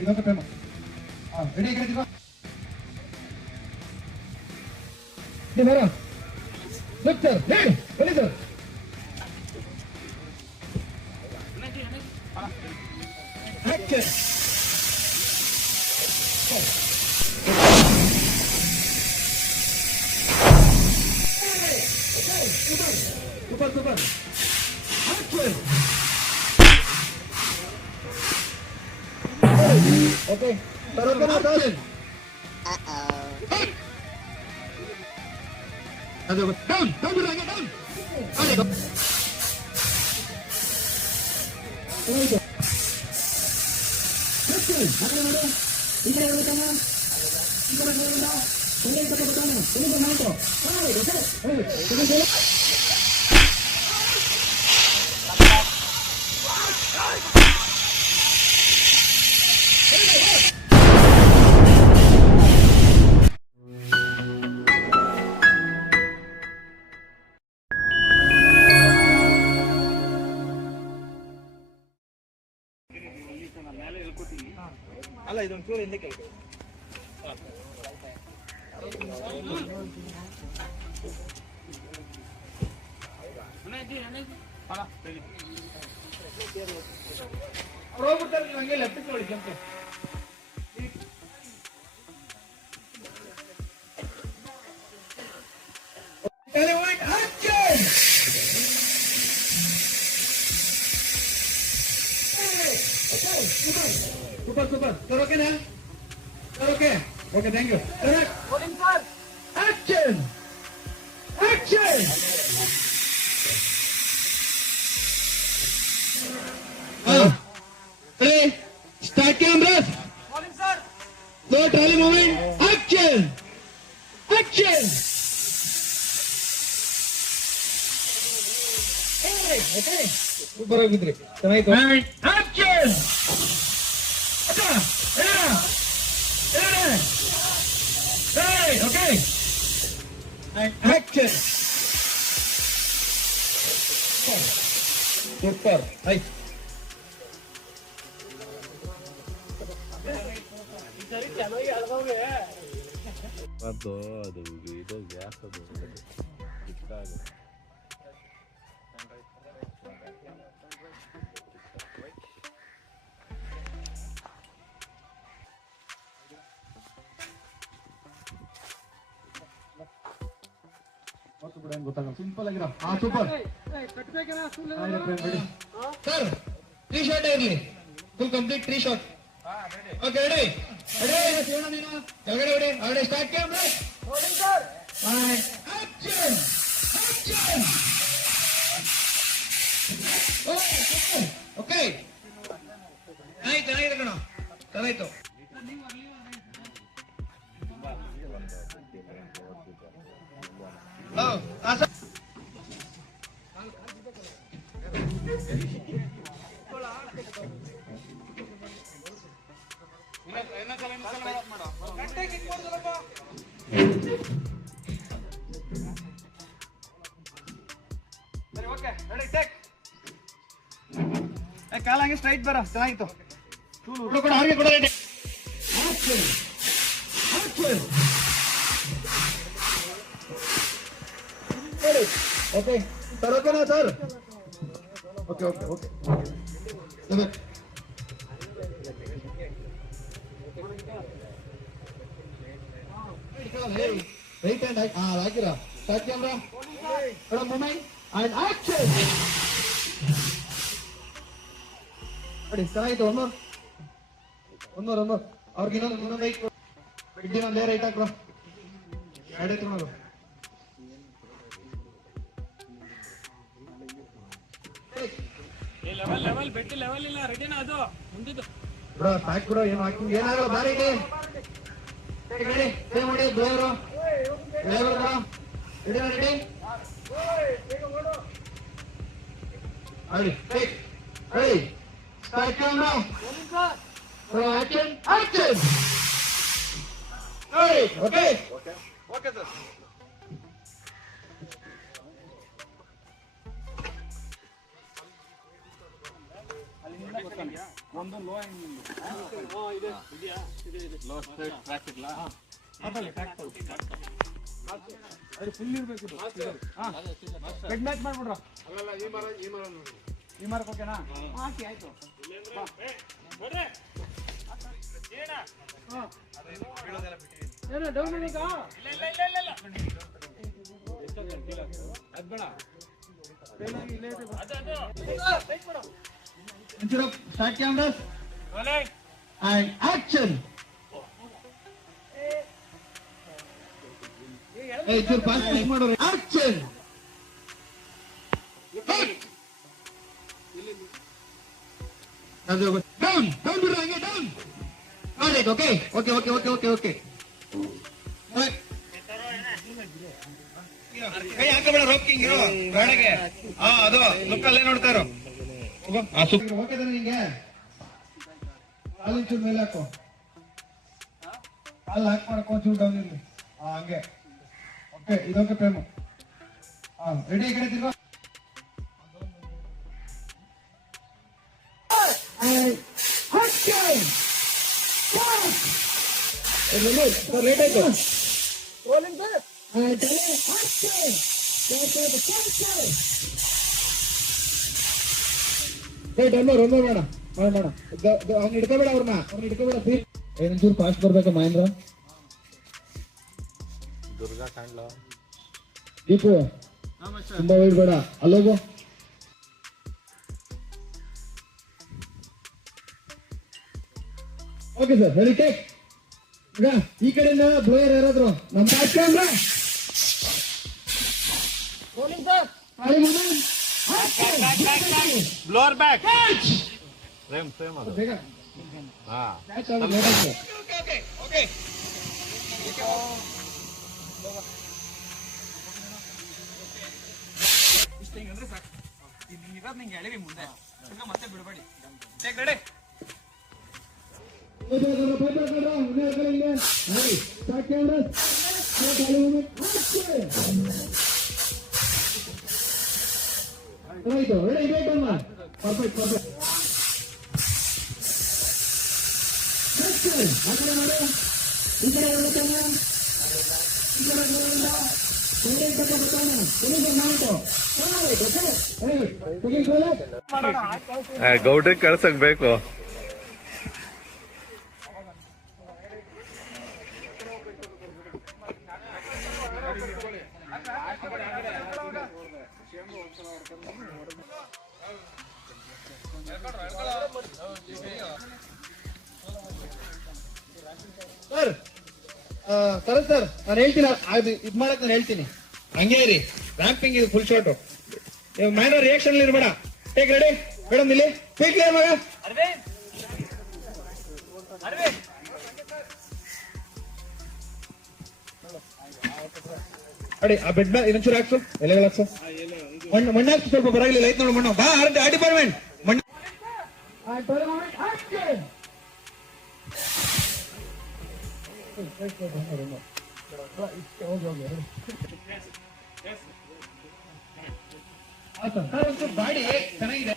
ಇದೊಂದು time ready ಕಳಿಸಿಕೋ ಬರ sir ಹೇಳಿ ಬನ್ನಿ ಸರ್ ಸೂಪರ್ ಸೂಪರ್ ಓಕೆ ತರೋಕನಾ ಸರ್ ಅದು ಡೌನ್ ಡೌನ್ ಡೌನ್ ಡೌನ್ ಅಲ್ಲ ಇದೊಂದು ಚೂರು ಹಿಂದೆ ಕೇಳಿ ಹೋಗ್ಬಿಡ್ತಾರೆ ಹಂಗೆ ಲೆಫ್ಟ್ ನೋಡಿ ಕೆಂಪು Super, super. Sir, okay now? Sir, okay? Okay, thank you. Correct. Rolling, sir. Action! Action! Ready? Start cameras. Rolling, sir. Slow trolley movement. Action! Action! Hey, okay. Super ಆಗಿದ್ರಿ ಚೆನ್ನಾಗಿತ್ತು ಆಕ್ಷನ್ ಅಕ್ಕ hey okay action super hey ಸರಿ ಚೆನ್ನಾಗಿ ಆಡ್ಬೋಗೆ ಅದು ಇದು gas ಅದು ಇಟ್ಟಾಗ ಗೊತ್ತಾಗಲ್ಲ simple ಆಗಿರೋ ಸೂಪರ್ ಸರ್ 3 ಶಾಟ್ ಇರಲಿ full complete 3 shot okay ready ready Shivanna ನೀನು ಕೆಳಗಡೆ ಹೊಡಿ already start camera rolling sir action action okay ಚೆನ್ನಾಗಿದೆ ಕಣ ಚೆನ್ನಾಯ್ತು ಕಾಲ ಹಂಗೆ ಸ್ಟ್ರೈಟ್ ಬರ ಚೆನ್ನಾಗಿತ್ತು ಹಾಗೆ ಕೊಡ ಓಕೆ ಸರ್ ಓಕೆನಾ sir okay okay okay right hand ಹಾಕಿರಾ start camera moment and action ನೋಡಿ ಚೆನ್ನಾಗಿತ್ತು ಒಂದೂರು ಅವ್ರಿಗೆ ಇನ್ನೊಂದು ರೈಟ್ ಇನ್ನೊಂದೇ ರೈಟ್ ಹಾಕ್ರು ಎರಡೇ ತೊಗೊಂಡು ಲೆವೆಲ್ ಬೆಟ್ಟಿ ಲೆವೆಲ್ ಇಲ್ಲ ರೆಡಿನಾ ಅದು ಮುಂದಿದ್ದು ಬ್ರೋ ಸಾಕು ಬ್ರೋ ಏನು ಹಾಕಿ ಏನಾಗಲ್ಲ ಬಾರಿ ರೆಡಿ ಸೇಮ್ ಮಾಡಿ driver bro ready ready start camera action action okay okay sir ಒಂದು ಲೋ ಲೋ ಸ್ಟ್ರೈಟ್ ಟ್ರ್ಯಾಕ್ ಇಲ್ಲ ಅದು ಫುಲ್ ಇರ್ಬೇಕು ಬೆಡ್ ಮ್ಯಾಚ್ ಮಾಡ್ಬಿಡ್ರ ಈ ಮಾರ್ಕ್ ಓಕೆನಾ ಹಾಕಿ ಆಯ್ತು ಏನು ಡೌನ್ ಈಗ Start cameras and action. Hey, you're passing mode. Action. Down, down. Got it. Okay. ಕೈ ಹಾಕಬೇಡ ರೋಕಿಂಗ್ ಇರೋ ಗಾಡಿಗೆ ಅದು ಲುಕ್ಕಲ್ಲೇ ನೋಡ್ತಾರೋ ಓಕೆ ತಾನೆ ನಿಂಗೆ ಕಾಲಿನ ಚೂರು ಮೇಲೆ ಹಾಕೋ ಕಾಲು ಹಾಕಿ ಮಾಡಕೋ ಚೂರು ಡೌನ್ ಇರಲಿ ಹಂಗೆ ಓಕೆ ಇದೊಂದು ಪ್ರೇಮು ರೆಡಿ ಈ ಕಡೆ ತಿರ್ಗೋ ಲೇಟ್ ಆಯ್ತು ಬೇಡ ಅವ್ನ ಹಿಡ್ಕೋಬೇಡ ಅವ್ರನ್ನ ಏನಂಚೂರು ಫಾಸ್ಟ್ ಬರ್ಬೇಕಾ ಮಹೇಂದ್ರ ದುರ್ಗಾ ಕಾಣ್ಲ ದೀಪು ತುಂಬಾ ವೈಟ್ ಬೇಡ ಅಲ್ಲೋಗು ಓಕೆ ಸರ್ ರೆಡಿ ಟೇಕ್ ಈಗ ಈ ಕಡೆಯಿಂದ ಬ್ಲೋಯರ್ ಯಾರಾದ್ರು ನಮ್ಮ ಕ್ಯಾಮ್ರಾ ಬ್ಲೋರ್ ಬ್ಯಾಕ್ ಬೇಗ ಓಕೆ ಇಷ್ಟ ಹಿಂಗಂದ್ರೆ ಸಾಕು ಇರೋದು ನಿಂಗೆ ಎಳಿವಿ ಮುಂದೆ ಮತ್ತೆ ಬಿಡಬೇಡಿ ರೆಡಿ ಪರ್ಫೆಕ್ಟ್ ಗೌಡ್ರಿಗೆ ಕಳ್ಸಕ್ ಬೇಕು ಸರ್ ನಾನು ಹೇಳ್ತೀನಿ ಅದು ಇದ್ ಮಾಡಕ್ ನಾನು ಹೇಳ್ತೀನಿ ಹಂಗೆ ಇರಿ ರ್ಯಾಂಪಿಂಗ್ ಇದು ಫುಲ್ ಶಾರ್ಟ್ ಮೈನರ್ ರಿಯಾಕ್ಷನ್ ಇರ್ಬೇಡ ಟೇಕ್ ರೆಡಿ ಮೇಡಮ್ ಇಲ್ಲಿ ಕ್ವಿಕ್ ಮಗ ಅಡಿ ಆ ಬೆಡ್ ಮೇಲೆ ಇನ್ನೊಂಚೂರು ಹಾಕ್ಸು ಎಲೆಗಳು ಹಾಕ್ಸು ಮಣ್ಣು ಹಾಕ್ಸು ಸ್ವಲ್ಪ ಬರಾಗಿಲ್ಲ ಐತ್ ನೋಡು ಮಣ್ಣು ಬಾ ಆ ಡಿಪಾರ್ಟ್ಮೆಂಟ್ ಮಣ್ಣು ಗಾಡಿ ಚೆನ್ನಾಗಿದೆ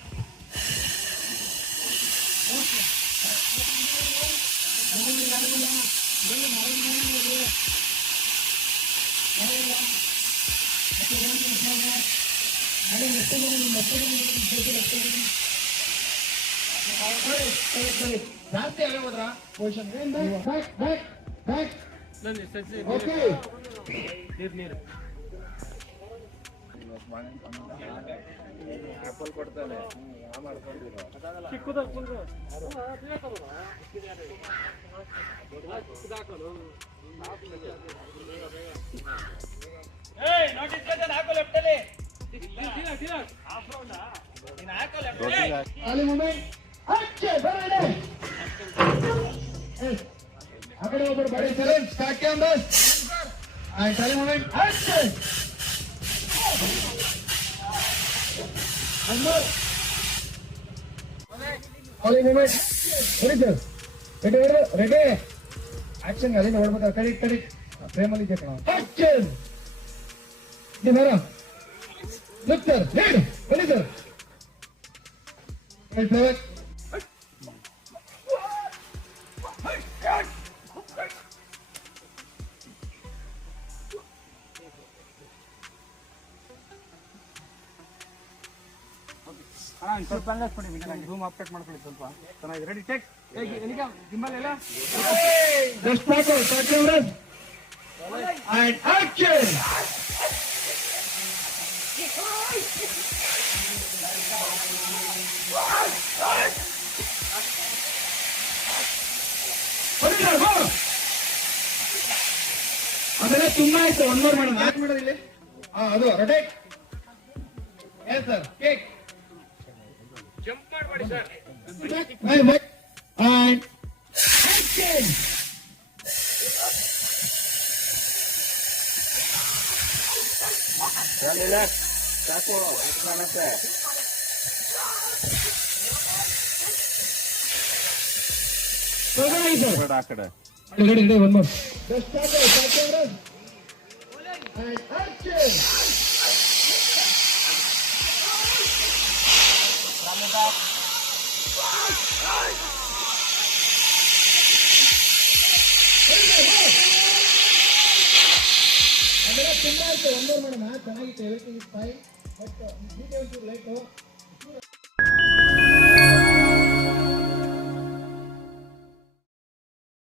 ಜಾಸ್ತಿ ಆಗೇ ಹೋದ್ರ ಪೊಸಿಷನ್ ಓಕೆ ನೀರು ಆಪಲ್ ಕೊಡ್ತಾನೆ ಆ ಕಡೆ ಒಬ್ಬರು ಬಡಿ sir start cameras and tally moment action and more tally moment ready action gali nodbeka ಕಡಿ frame ಅಲ್ಲಿ ಇದೆ action ಇದು ಬರ look sir lead ಬನ್ನಿ sir and play ಸ್ವಲ್ಪ ಝೂಮ್ ಅಪ್ಡೇಟ್ ಮಾಡ್ಕೊಳ್ಳಿ ಸ್ವಲ್ಪ ಚೆನ್ನಾಗಿದೆ ರೆಡಿ ಟೇಕ್ ಗಿಂಬಲ್ ಎಲ್ಲ Just back out, start cameras. And action! ಅದೆಲ್ಲ ತುಂಬಾ ಆಯ್ತು ಒನ್ ಮೋರ್ ಮಾಡೋಣ ಯಾಕೆ ಮಾಡೋದು ಇಲ್ಲಿ ಅದು rotate yes sir cake jump ಮಾಡಬೇಡಿ ಸರ್ ಅಂಡ್ ಆಕ್ಷನ್ ಆ ಕಡೆ ready one more just start cameras and action ಅದೆಲ್ಲ ತುಂಬಾ ಆಯ್ತು ಒಂದೂರು ಮಾಡೋಣ ಚೆನ್ನಾಗಿತ್ತು everything is fine but light